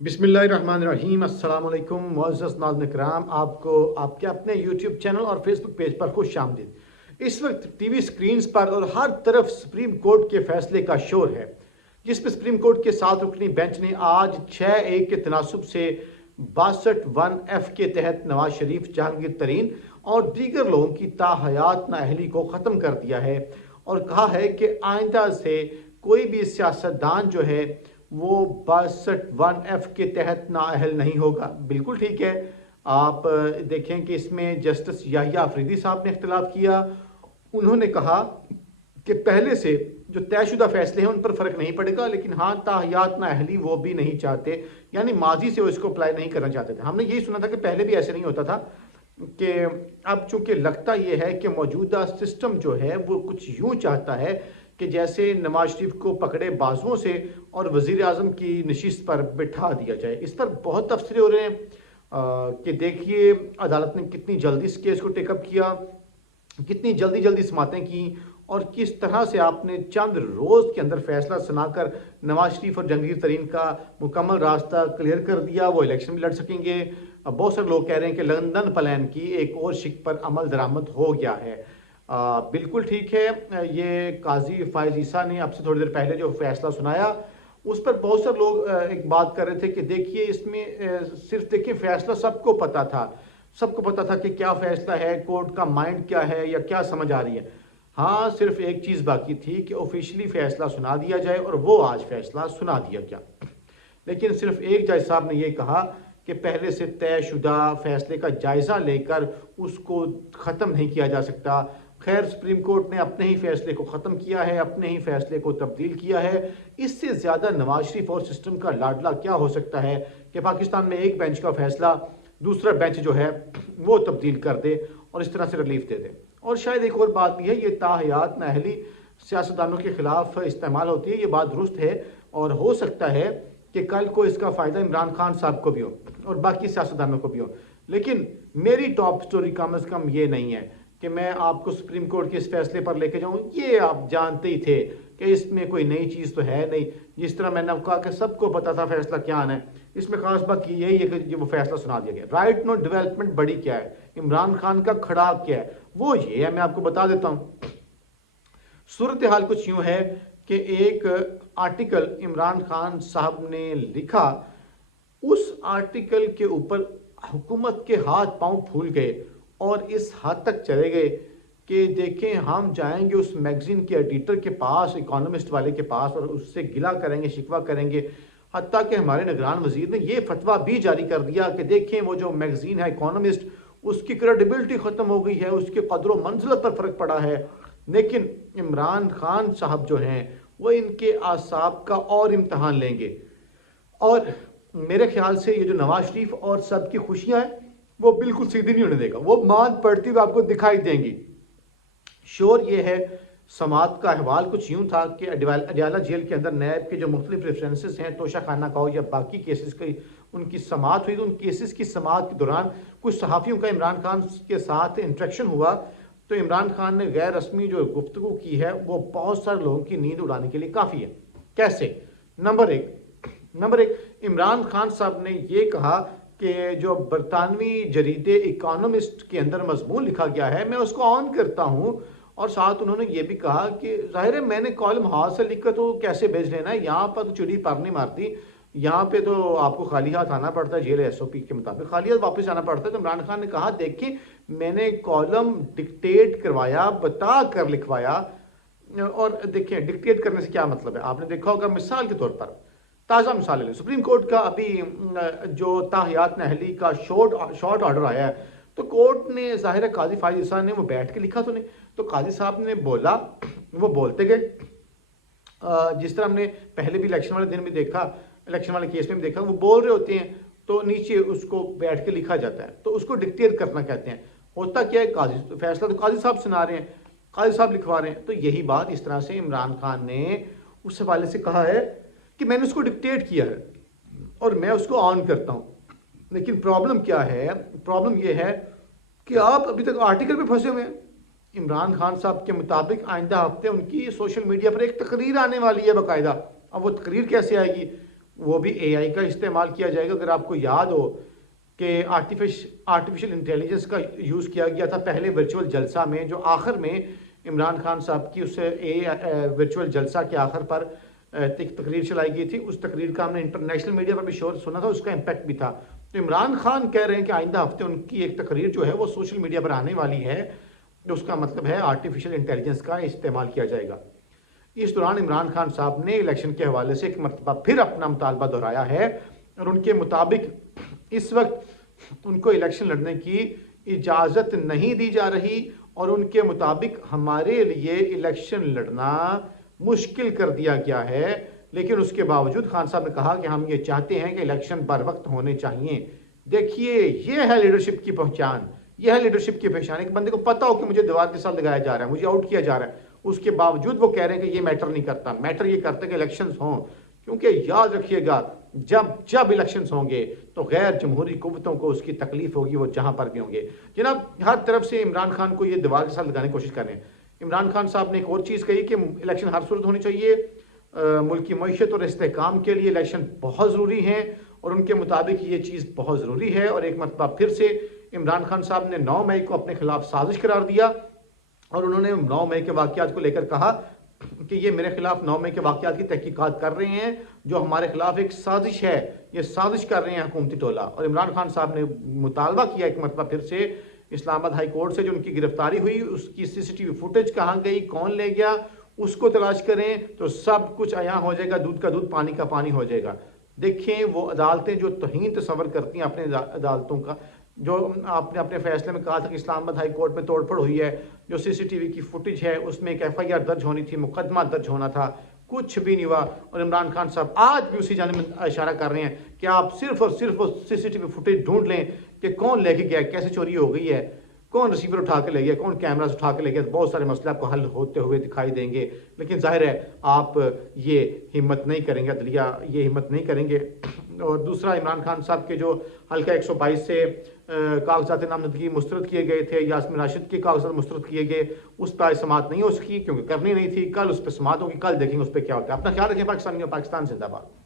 बिस्मिल्लाहिर्रहमानिर्रहीम। अस्सलाम वालेकुम मुअज़्ज़ज़ नाज़रीन किराम, आपको आपके अपने यूट्यूब चैनल और फेसबुक पेज पर खुश आमदीद। इस वक्त टीवी स्क्रीन पर और हर तरफ सुप्रीम कोर्ट के फैसले का शोर है, जिसमें सुप्रीम कोर्ट के 7 रुकनी बेंच ने आज 6-1 के तनासुब से 62(1)(f) के तहत नवाज शरीफ, जहांगीर तरीन और दीगर लोगों की ताहयात नाअहली को ख़त्म कर दिया है और कहा है कि आइंदा से कोई भी सियासतदान जो है वो 62(1)(f) के तहत नाअहल नहीं होगा। बिल्कुल ठीक है। आप देखें कि इसमें जस्टिस याहिया अफरीदी साहब ने इख्तिलाफ किया। उन्होंने कहा कि पहले से जो तयशुदा फैसले हैं उन पर फ़र्क नहीं पड़ेगा, लेकिन हाँ, ताहयात नाअहली वो भी नहीं चाहते, यानी माजी से वो इसको अप्लाई नहीं करना चाहते थे। हमने यही सुना था कि पहले भी ऐसे नहीं होता था, कि अब चूंकि लगता ये है कि मौजूदा सिस्टम जो है वो कुछ यूँ चाहता है कि जैसे नवाज शरीफ को पकड़े बाजुओं से और वज़ीर आज़म की नशिस्त पर बिठा दिया जाए। इस पर बहुत तबसरे हो रहे हैं कि देखिए अदालत ने कितनी जल्दी इस केस को टेकअप किया, कितनी जल्दी जल्दी समातें की और किस तरह से आपने चंद रोज़ के अंदर फैसला सुनाकर नवाज शरीफ और जहांगीर तरीन का मुकम्मल रास्ता क्लियर कर दिया। वो इलेक्शन भी लड़ सकेंगे। अब बहुत सारे लोग कह रहे हैं कि लंदन प्लान की एक और शिक पर अमल दरामद हो गया है। बिल्कुल ठीक है। ये काजी फायज ईसा ने अब से थोड़ी देर पहले जो फैसला सुनाया उस पर बहुत सारे लोग एक बात कर रहे थे कि देखिए इसमें सिर्फ देखिए फैसला सबको पता था कि क्या फैसला है, कोर्ट का माइंड क्या है या क्या समझ आ रही है। हाँ, सिर्फ एक चीज़ बाकी थी कि ऑफिशियली फैसला सुना दिया जाए और वो आज फैसला सुना दिया गया। लेकिन सिर्फ एक जज साहब ने ये कहा कि पहले से तयशुदा फैसले का जायज़ा लेकर उसको ख़त्म नहीं किया जा सकता। खैर, सुप्रीम कोर्ट ने अपने ही फैसले को ख़त्म किया है, अपने ही फैसले को तब्दील किया है। इससे ज़्यादा नवाज शरीफ और सिस्टम का लाडला क्या हो सकता है कि पाकिस्तान में एक बेंच का फैसला दूसरा बेंच जो है वो तब्दील कर दे और इस तरह से रिलीफ दे दे। और शायद एक और बात भी है, ये ताहयात नाअहली सियासतदानों के खिलाफ इस्तेमाल होती है, ये बात दुरुस्त है और हो सकता है कि कल को इसका फ़ायदा इमरान खान साहब को भी हो और बाकी सियासतदानों को भी हो। लेकिन मेरी टॉप स्टोरी कम से कम ये नहीं है कि मैं आपको सुप्रीम कोर्ट के इस फैसले पर लेके जाऊं। ये आप जानते ही थे कि इसमें कोई नई चीज़ तो है नहीं। जिस तरह मैंने आपको कहा कि सबको पता था फैसला क्या आना है, इसमें खास बात यही है कि वो फैसला सुना दिया गया। राइट नो डेवलपमेंट बड़ी क्या है, इमरान खान का खड़ा क्या है, वो ये है। मैं आपको बता देता हूँ। सूरत हाल कुछ यूँ है कि एक आर्टिकल इमरान खान साहब ने लिखा, उस आर्टिकल के ऊपर हुकूमत के हाथ पांव फूल गए और इस हद तक चले गए कि देखें हम जाएंगे उस मैगजीन के एडिटर के पास, इकोनॉमिस्ट वाले के पास, और उससे गिला करेंगे, शिकवा करेंगे। हत्ता कि हमारे निगरान वजीर ने ये फतवा भी जारी कर दिया कि देखें वो जो मैगजीन है इकोनॉमिस्ट, उसकी क्रेडिबिलिटी ख़त्म हो गई है, उसके कदर व मंजिलत पर फ़र्क पड़ा है। लेकिन इमरान खान साहब जो हैं वो इनके आसाब का और इम्तहान लेंगे और मेरे ख्याल से ये जो नवाज शरीफ और सब की खुशियाँ हैं वो बिल्कुल सीधी नहीं होने देगा, वो मान पड़ती हुई आपको दिखाई देंगी। शोर ये है, समात का अहवाल कुछ यूं था कि अडियाला जेल के अंदर नैब के जो मुख्तलिफ रेफरेंसेस हैं, तोशा खाना का हो या बाकी केसेस की, उनकी समात हुई। तो उन केसेस की समात के दौरान कुछ सहाफ़ियों का इमरान खान के साथ इंटरेक्शन हुआ, तो इमरान खान ने गैर रस्मी जो गुफ्तगू की है वो बहुत सारे लोगों की नींद उड़ाने के लिए काफ़ी है। कैसे? नंबर एक, इमरान खान साहब ने ये कहा कि जो बरतानवी जरीदे इकोनॉमिस्ट के अंदर मजमून लिखा गया है मैं उसको ऑन करता हूँ, और साथ उन्होंने ये भी कहा कि जाहिर है मैंने कॉलम हाथ से लिख कर तो कैसे भेज लेना है, यहाँ पर तो चिड़ी पर नहीं मारती, यहाँ पे तो आपको खाली हाथ आना पड़ता है, जेल SOP के मुताबिक खाली हाथ वापस आना पड़ता है। तो इमरान खान ने कहा देखिए मैंने कॉलम डिक्टेट करवाया, बता कर लिखवाया। और देखिए डिक्टेट करने से क्या मतलब है, आपने देखा होगा, मिसाल के तौर पर ताज़ा मिसाल ले, सुप्रीम कोर्ट का अभी जो ताहयात नाअहली का शॉर्ट ऑर्डर आया है, तो कोर्ट ने जाहिर है काजी फायज ईसा ने वो बैठ के लिखा तो नहीं, तो काजी साहब ने बोला, वो बोलते गए। जिस तरह हमने पहले भी इलेक्शन वाले दिन भी देखा, इलेक्शन वाले केस में भी देखा, वो बोल रहे होते हैं तो नीचे उसको बैठ के लिखा जाता है, तो उसको डिक्टेट करना कहते हैं। होता क्या है, काजी फैसला तो काजी साहब सुना रहे हैं, काजी साहब लिखवा रहे हैं। तो यही बात इस तरह से इमरान खान ने उस हवाले से कहा है कि मैंने उसको डिक्टेट किया है और मैं उसको ऑन करता हूं। लेकिन प्रॉब्लम क्या है, प्रॉब्लम यह है कि आप अभी तक आर्टिकल पे फंसे हुए हैं। इमरान खान साहब के मुताबिक आइंदा हफ्ते उनकी सोशल मीडिया पर एक तकरीर आने वाली है बाकायदा। अब वो तकरीर कैसे आएगी, وہ بھی اے آئی کا استعمال کیا جائے گا. اگر آپ کو یاد ہو کہ آرٹیفیشل انٹیلیجنس کا یوز کیا گیا تھا پہلے ورچوئل جلسہ میں، جو آخر میں عمران خان صاحب کی اس ورچوئل جلسہ کے آخر پر ایک تقریر چلائی گئی تھی. اس تقریر کا ہم نے انٹرنیشنل میڈیا پر بھی شور سنا تھا، اس کا امپیکٹ بھی تھا. تو عمران خان کہہ رہے ہیں کہ آئندہ ہفتے ان کی ایک تقریر جو ہے وہ سوشل میڈیا پر آنے والی ہے. اس کا مطلب ہے آرٹیفیشل انٹیلیجنس کا استعمال کیا جائے گا. اس دوران عمران خان صاحب نے الیکشن کے حوالے سے ایک مرتبہ پھر اپنا مطالبہ دہرایا ہے، اور ان کے مطابق اس وقت ان کو الیکشن لڑنے کی اجازت نہیں دی جا رہی، اور ان کے مطابق ہمارے لیے الیکشن لڑنا مشکل کر دیا گیا ہے. لیکن اس کے باوجود خان صاحب نے کہا کہ ہم یہ چاہتے ہیں کہ الیکشن بر وقت ہونے چاہیے. دیکھیے یہ ہے لیڈرشپ کی پہچان، یہ ہے لیڈرشپ کی پہچان. ایک بندے کو پتا ہو کہ مجھے دیوار کے ساتھ لگایا جا رہا ہے، مجھے آؤٹ کیا جا رہا ہے، اس کے باوجود وہ کہہ رہے ہیں کہ یہ میٹر نہیں کرتا. میٹر یہ کرتا ہے کہ الیکشنز ہوں، کیونکہ یاد رکھیے گا جب الیکشنز ہوں گے تو غیر جمہوری قوتوں کو اس کی تکلیف ہوگی، وہ جہاں پر بھی ہوں گے. جناب ہر طرف سے عمران خان کو یہ دیوار کے ساتھ لگانے کی کوشش کر رہے ہیں. عمران خان صاحب نے ایک اور چیز کہی کہ الیکشن ہر صورت ہونی چاہیے، ملک کی معیشت اور استحکام کے لیے الیکشن بہت ضروری ہیں، اور ان کے مطابق یہ چیز بہت ضروری ہے. اور ایک مرتبہ پھر سے عمران خان صاحب نے 9 مئی کو اپنے خلاف سازش قرار دیا، اور انہوں نے 9 مئی کے واقعات کو لے کر کہا کہ یہ میرے خلاف 9 مئی کے واقعات کی تحقیقات کر رہے ہیں، جو ہمارے خلاف ایک سازش ہے، یہ سازش کر رہے ہیں حکومتی ٹولہ. اور عمران خان صاحب نے مطالبہ کیا ایک مرتبہ پھر سے اسلام آباد ہائی کورٹ سے، جو ان کی گرفتاری ہوئی اس کی سی سی ٹی وی فوٹیج کہاں گئی، کون لے گیا، اس کو تلاش کریں تو سب کچھ عیاں ہو جائے گا، دودھ کا دودھ پانی کا پانی ہو جائے گا. دیکھیں وہ عدالتیں جو توہین تصور کرتی ہیں اپنے عدالتوں کا، جو آپ نے اپنے فیصلے میں کہا تھا کہ اسلام آباد ہائی کورٹ میں توڑ پھوڑ ہوئی ہے، جو سی سی ٹی وی کی فوٹیج ہے اس میں ایک ایف آئی آر درج ہونی تھی، مقدمہ درج ہونا تھا، کچھ بھی نہیں ہوا. اور عمران خان صاحب آج بھی اسی جانب اشارہ کر رہے ہیں کہ آپ صرف اور صرف سی سی ٹی وی فوٹیج ڈھونڈ لیں کہ کون لے کے گیا، کیسے چوری ہو گئی ہے، کون ریسیور اٹھا کے لے گیا، کون کیمراز اٹھا کے لے گیا. بہت سارے مسئلے آپ کو حل ہوتے ہوئے دکھائی دیں گے، لیکن ظاہر ہے آپ یہ ہمت نہیں کریں گے، عدلیہ یہ ہمت نہیں کریں گے. اور دوسرا، عمران خان صاحب کے جو حلقہ 122 سے کاغذات نامزدگی مسترد کیے گئے تھے، یاسمین راشد کے کاغذات مسترد کیے گئے، اس پہ سماعت نہیں ہو سکی کیونکہ کرنی نہیں تھی. کل اس پہ سماعت ہوگی، کل دیکھیں گے اس پہ کیا ہوتا ہے. اپنا خیال رکھیں پاکستانیوں، پاکستان زندہ باد.